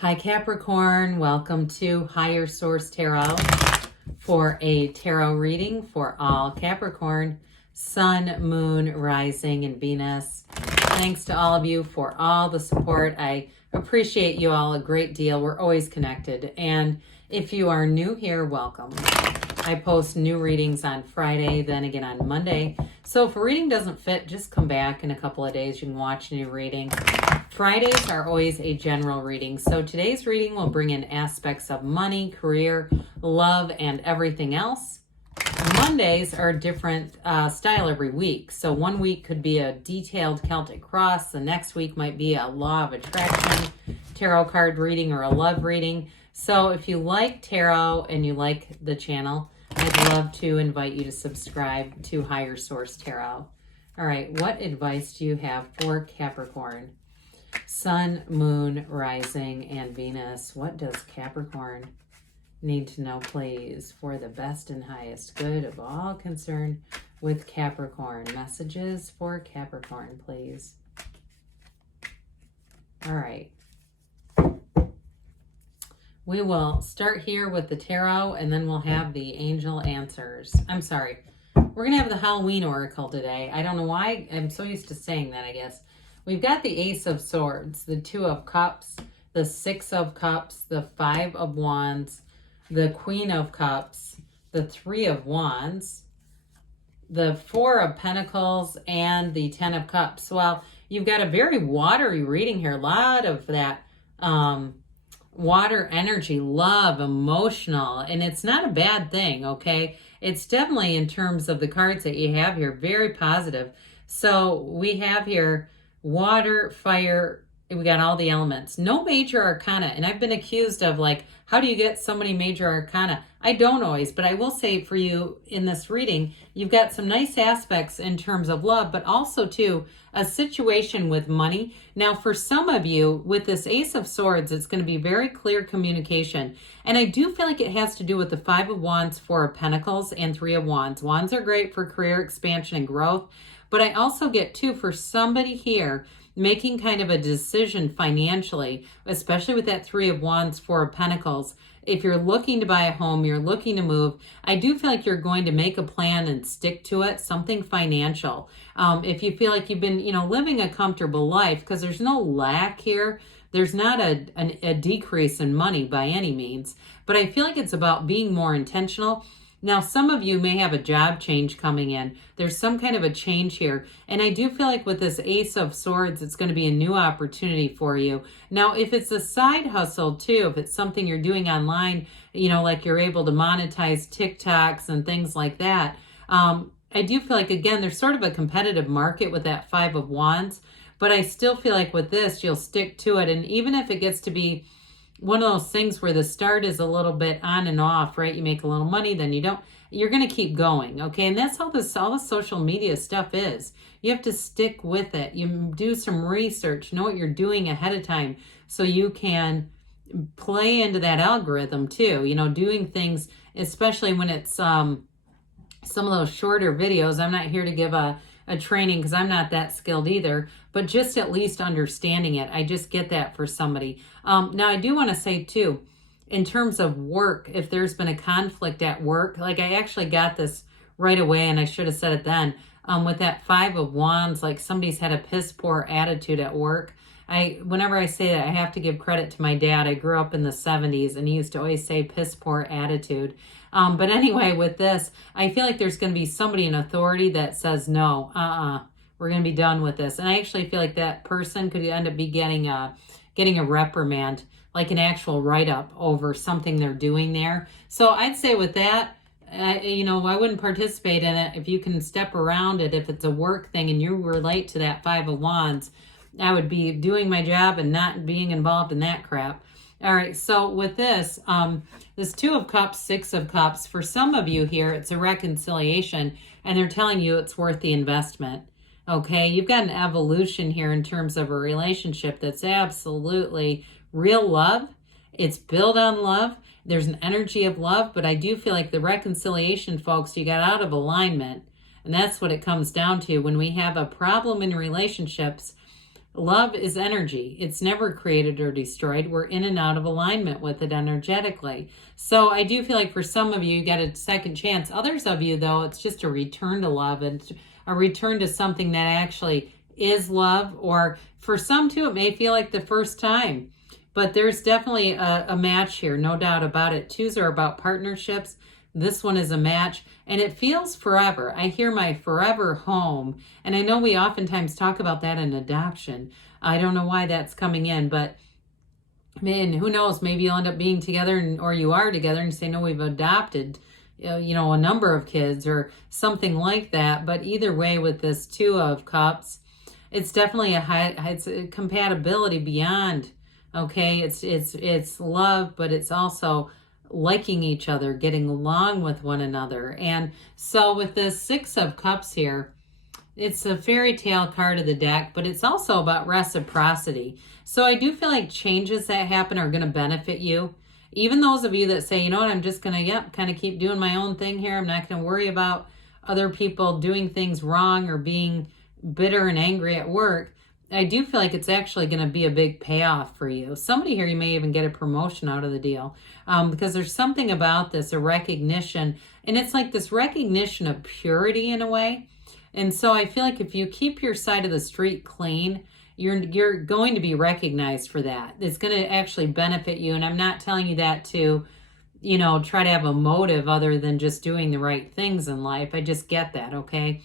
Hi Capricorn, welcome to Higher Source Tarot for a tarot reading for all Capricorn, Sun, Moon, Rising, and Venus. Thanks to all of you for all the support. I appreciate you all a great deal. We're always connected. And if you are new here, welcome. I post new readings on Friday, then again on Monday. So if a reading doesn't fit, just come back in a couple of days. You can watch a new reading. Fridays are always a general reading. So today's reading will bring in aspects of money, career, love, and everything else. Mondays are a different style every week. So one week could be a detailed Celtic cross. The next week might be a law of attraction, tarot card reading, or a love reading. So if you like tarot and you like the channel, I'd love to invite you to subscribe to Higher Source Tarot. All right, what advice do you have for Capricorn? Sun, Moon, Rising, and Venus. What does Capricorn need to know, please, for the best and highest good of all concerned with Capricorn? Messages for Capricorn, please. All right. We will start here with the tarot, and then we'll have the angel answers. I'm sorry. We're going to have the Halloween oracle today. I don't know why. I'm so used to saying that, I guess. We've got the Ace of Swords, the Two of Cups, the Six of Cups, the Five of Wands, the Queen of Cups, the Three of Wands, the Four of Pentacles, and the Ten of Cups. Well, you've got a very watery reading here. A lot of that water energy, love, emotional, and it's not a bad thing, okay? It's definitely, in terms of the cards that you have here, very positive. So we have here water, fire, we got all the elements. No major arcana. And I've been accused of, like, how do you get so many major arcana? I don't always, but I will say for you in this reading, you've got some nice aspects in terms of love, but also too, a situation with money. Now, for some of you with this Ace of Swords, it's going to be very clear communication. And I do feel like it has to do with the Five of Wands, Four of Pentacles, and Three of Wands. Wands are great for career expansion and growth. But I also get, too, for somebody here making kind of a decision financially, especially with that Three of Wands, Four of Pentacles. If you're looking to buy a home, you're looking to move, I do feel like you're going to make a plan and stick to it, something financial. If you feel like you've been, living a comfortable life, because there's no lack here. There's not a decrease in money by any means, but I feel like it's about being more intentional. Now, some of you may have a job change coming in. There's some kind of a change here. And I do feel like with this Ace of Swords, it's going to be a new opportunity for you. Now, if it's a side hustle too, if it's something you're doing online, like you're able to monetize TikToks and things like that, I do feel like, again, there's sort of a competitive market with that Five of Wands. But I still feel like with this, you'll stick to it. And even if it gets to be one of those things where the start is a little bit on and off, right? You make a little money, then you don't. You're going to keep going, okay? And that's how all the social media stuff is. You have to stick with it. You do some research, know what you're doing ahead of time so you can play into that algorithm too. Doing things, especially when it's some of those shorter videos. I'm not here to give a training because I'm not that skilled either, but just at least understanding it. I just get that for somebody. Now, I do want to say too, in terms of work, if there's been a conflict at work, like I actually got this right away and I should have said it then, with that Five of Wands, like somebody's had a piss poor attitude at work. Whenever I say that, I have to give credit to my dad. I grew up in the 70s and he used to always say piss poor attitude. But anyway, with this, I feel like there's going to be somebody in authority that says, no, we're going to be done with this. And I actually feel like that person could end up getting a reprimand, like an actual write-up over something they're doing there. So I'd say with that, I wouldn't participate in it. If you can step around it, if it's a work thing and you relate to that Five of Wands, I would be doing my job and not being involved in that crap. All right, so with this, this Two of Cups, Six of Cups, for some of you here, it's a reconciliation, and they're telling you it's worth the investment. Okay, you've got an evolution here in terms of a relationship that's absolutely real love. It's built on love. There's an energy of love, but I do feel like the reconciliation, folks, you got out of alignment. And that's what it comes down to. When we have a problem in relationships, Love is energy. It's never created or destroyed. We're in and out of alignment with it energetically. So I do feel like for some of you, you get a second chance. Others of you, though, it's just a return to love and a return to something that actually is love. Or for some, too, it may feel like the first time. But there's definitely a match here, no doubt about it. Twos are about partnerships. This one is a match, and it feels forever. I hear my forever home, and I know we oftentimes talk about that in adoption. I don't know why that's coming in, but man, who knows? Maybe you'll end up being together, or you are together, and you say, no, we've adopted, a number of kids or something like that. But either way, with this Two of Cups, it's definitely it's a compatibility beyond. Okay, it's love, but it's also liking each other, getting along with one another. And so with this Six of Cups here, it's a fairy tale card of the deck, but it's also about reciprocity. So I do feel like changes that happen are going to benefit you. Even those of you that say, you know what, I'm just going to, kind of keep doing my own thing here. I'm not going to worry about other people doing things wrong or being bitter and angry at work. I do feel like it's actually going to be a big payoff for you. Somebody here, you may even get a promotion out of the deal because there's something about this, a recognition, and it's like this recognition of purity in a way. And so I feel like if you keep your side of the street clean, you're going to be recognized for that. It's going to actually benefit you. And I'm not telling you that to, try to have a motive other than just doing the right things in life. I just get that, okay?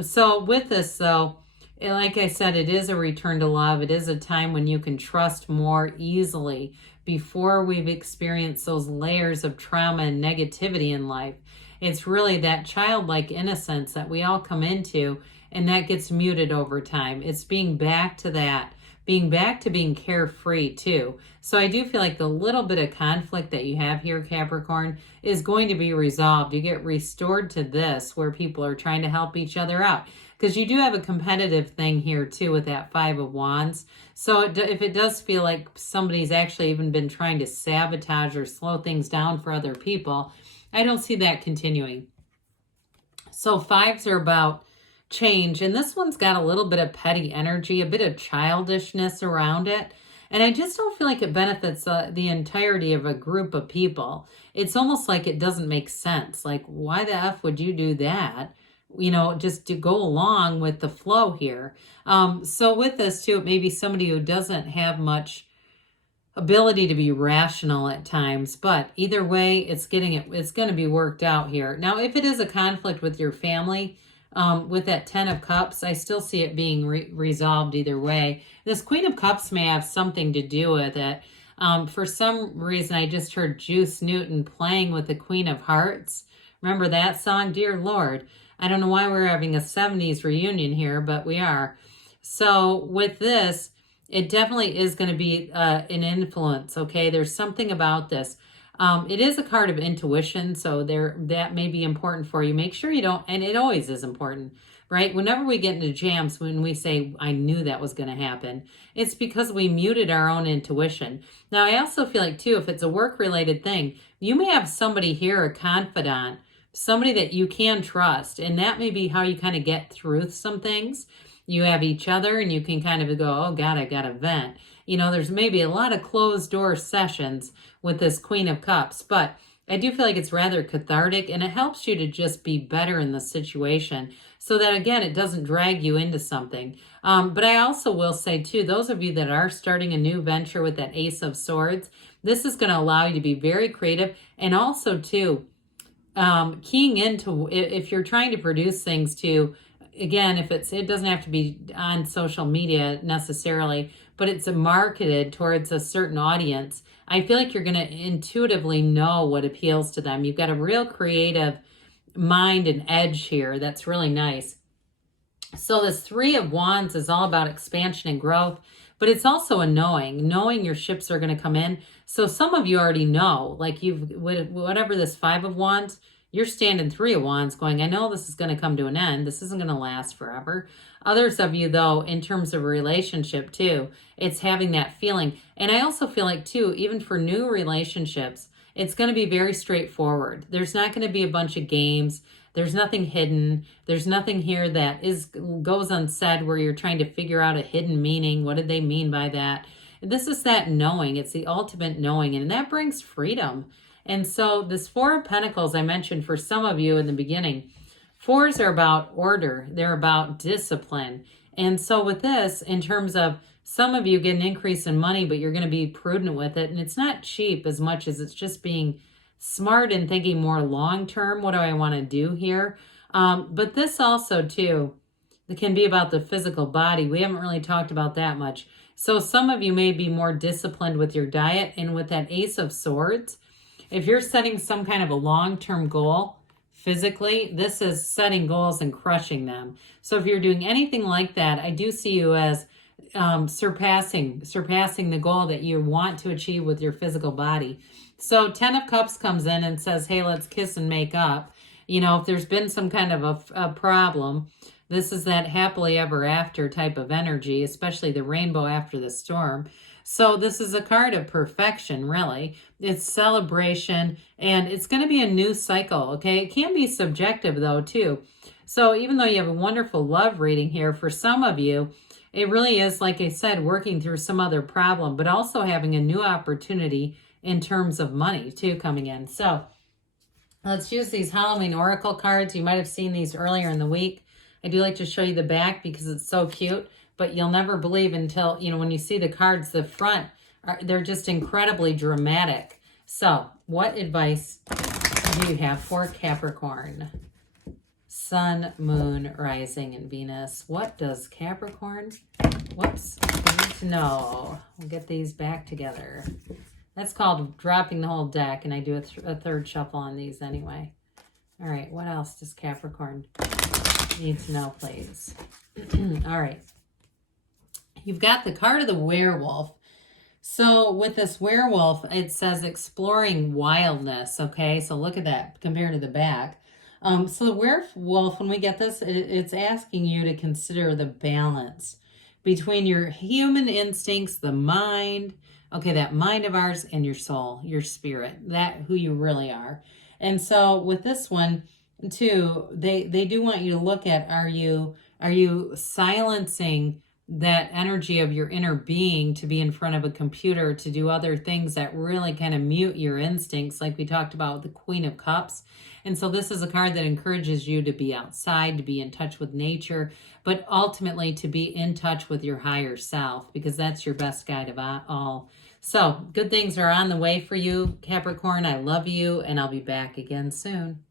So with this, though, like I said, it is a return to love. It is a time when you can trust more easily before we've experienced those layers of trauma and negativity in life. It's really that childlike innocence that we all come into, and that gets muted over time. It's being back to that, being back to being carefree too. So I do feel like the little bit of conflict that you have here, Capricorn, is going to be resolved. You get restored to this, where people are trying to help each other out. Because you do have a competitive thing here too with that Five of Wands. So if it does feel like somebody's actually even been trying to sabotage or slow things down for other people, I don't see that continuing. So fives are about change. And this one's got a little bit of petty energy, a bit of childishness around it. And I just don't feel like it benefits the entirety of a group of people. It's almost like it doesn't make sense. Like, why the F would you do that? Just to go along with the flow here. So with this too, it may be somebody who doesn't have much ability to be rational at times, but either way, it's going to be worked out here. Now, if it is a conflict with your family, with that Ten of Cups, I still see it being resolved either way. This Queen of Cups may have something to do with it. For some reason, I just heard Juice Newton playing with the Queen of Hearts. Remember that song? Dear Lord. I don't know why we're having a 70s reunion here, but we are. So with this, it definitely is going to be an influence, okay? There's something about this. It is a card of intuition, so that may be important for you. Make sure you don't, and it always is important, right? Whenever we get into jams, when we say, I knew that was going to happen, it's because we muted our own intuition. Now, I also feel like, too, if it's a work-related thing, you may have somebody here, a confidant, somebody that you can trust, and that may be how you kind of get through some things. You have each other, and you can kind of go, oh God, I got to vent. There's maybe a lot of closed door sessions with this Queen of Cups, but I do feel like it's rather cathartic, and it helps you to just be better in the situation so that, again, it doesn't drag you into something. But I also will say, too, those of you that are starting a new venture with that Ace of Swords, this is going to allow you to be very creative, and also, too, keying into, if you're trying to produce things too, again, it doesn't have to be on social media necessarily, but it's marketed towards a certain audience. I feel like you're going to intuitively know what appeals to them. You've got a real creative mind and edge here. That's really nice. So this Three of Wands is all about expansion and growth, but it's also a knowing your ships are going to come in. So some of you already know, like whatever this Five of Wands, you're standing Three of Wands going, I know this is going to come to an end. This isn't going to last forever. Others of you, though, in terms of a relationship, too, it's having that feeling. And I also feel like, too, even for new relationships, it's going to be very straightforward. There's not going to be a bunch of games. There's nothing hidden. There's nothing here that goes unsaid where you're trying to figure out a hidden meaning. What did they mean by that? This is that knowing. It's the ultimate knowing, and that brings freedom. And so this Four of Pentacles I mentioned for some of you in the beginning, fours are about order. They're about discipline. And so with this, in terms of some of you get an increase in money, but you're going to be prudent with it. And it's not cheap as much as it's just being smart and thinking more long-term. What do I want to do here? But this also, too, it can be about the physical body. We haven't really talked about that much. So some of you may be more disciplined with your diet. And with that Ace of Swords, if you're setting some kind of a long-term goal physically, this is setting goals and crushing them. So if you're doing anything like that, I do see you as surpassing the goal that you want to achieve with your physical body. So 10 of Cups comes in and says, hey, let's kiss and make up. You know, if there's been some kind of a problem, this is that happily ever after type of energy, especially the rainbow after the storm. So this is a card of perfection, really. It's celebration, and it's going to be a new cycle, okay? It can be subjective, though, too. So even though you have a wonderful love reading here, for some of you, it really is, like I said, working through some other problem, but also having a new opportunity in terms of money, too, coming in. So let's use these Halloween Oracle cards. You might have seen these earlier in the week. I do like to show you the back because it's so cute, but you'll never believe until, you know, when you see the cards, the front, they're just incredibly dramatic. So what advice do you have for Capricorn? Sun, Moon, Rising, and Venus. What does Capricorn, need to know? We'll get these back together. That's called dropping the whole deck, and I do a third shuffle on these anyway. All right, what else does Capricorn need to know, please? All right. You've got the card of the werewolf. So with this werewolf, it says exploring wildness, okay? So look at that compared to the back. So the werewolf, when we get this, it's asking you to consider the balance between your human instincts, the mind, okay, that mind of ours, and your soul, your spirit, that who you really are. And so with this one, too, they do want you to look at, are you silencing that energy of your inner being to be in front of a computer, to do other things that really kind of mute your instincts, like we talked about with the Queen of Cups. And so this is a card that encourages you to be outside, to be in touch with nature, but ultimately to be in touch with your higher self, because that's your best guide of all. So good things are on the way for you, Capricorn. I love you, and I'll be back again soon.